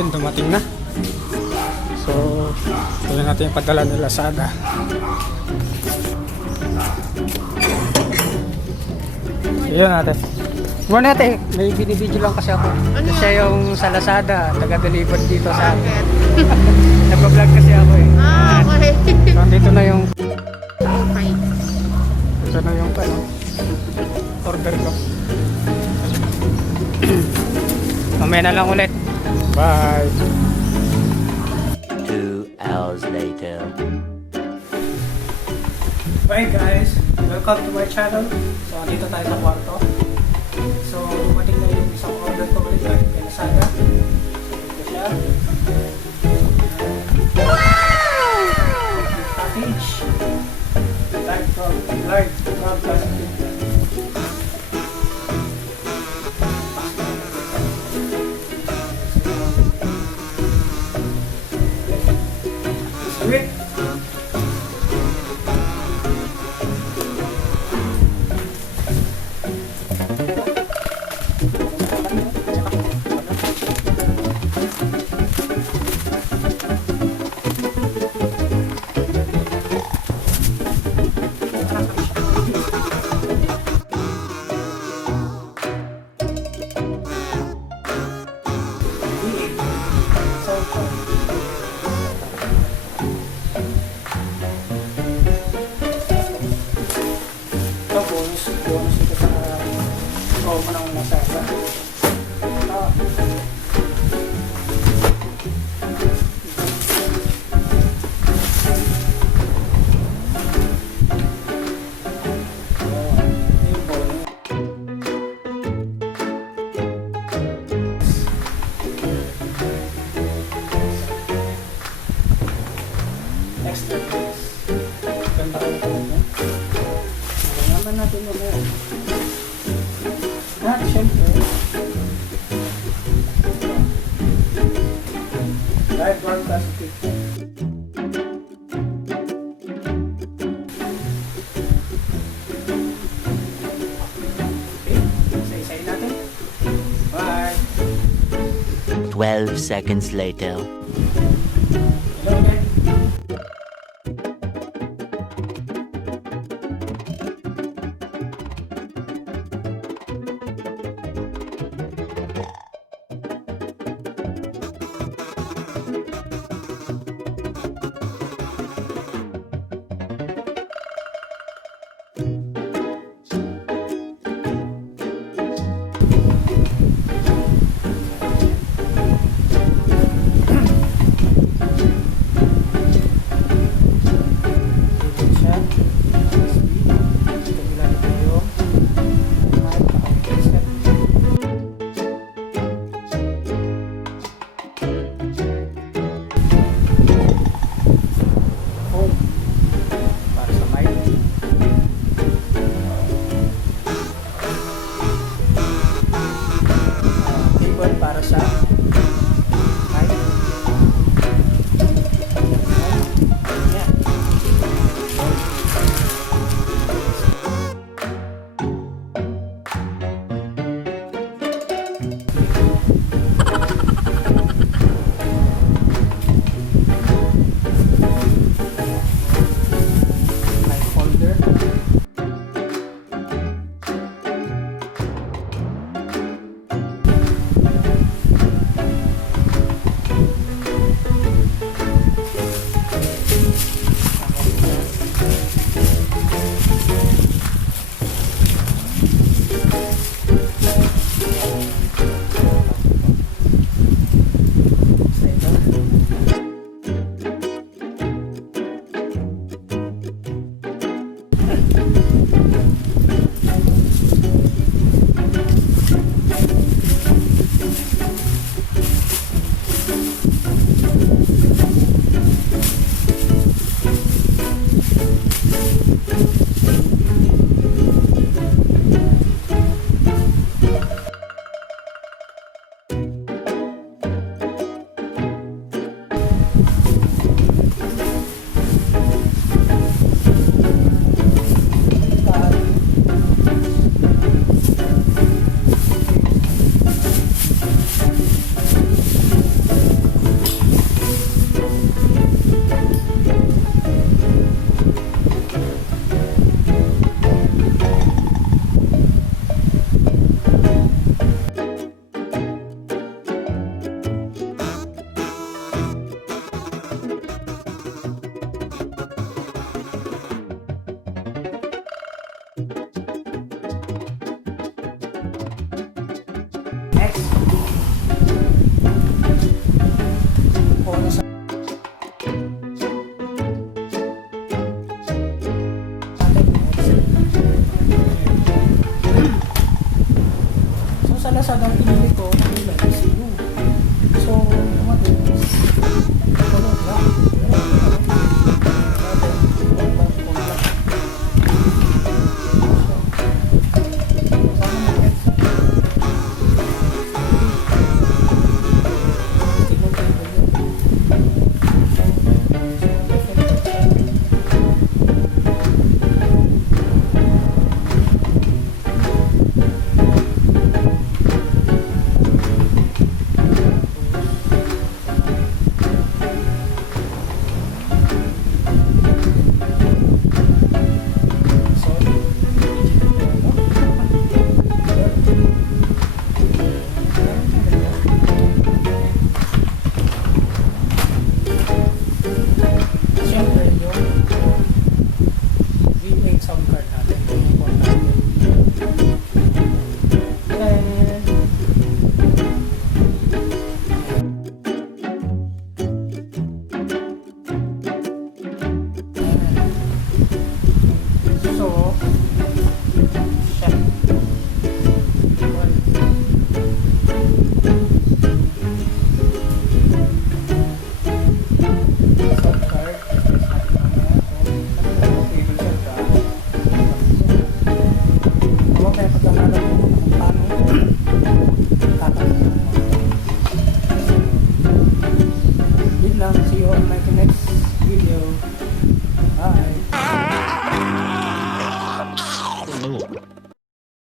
Yun, dumating na. So, ito natin yung padala ni Lazada. Yun natin. Muna natin, may binibidyo lang kasi ako. Ano Siya yung sa Lazada, taga-deliver dito sa akin. Nagpa-vlog kasi ako eh. Ah, okay. So, dito na yung Okay. ito na yung order ko. Mamaya na lang ulit. Bye. 2 hours later. Bye guys, welcome to my channel. So dito tayo sa kwarto. So dumating na yung isang order ko ulit kay Lazada. Ito siya. Package. Large plastic. Sweet. Bonus ito sa promo ng Lazada. Extra price. Ganda ko ito. Naman natin mamaya. At syempre, live broadcast picture. Okay, isa-isayin natin. Bye! 12 seconds later. Hello again.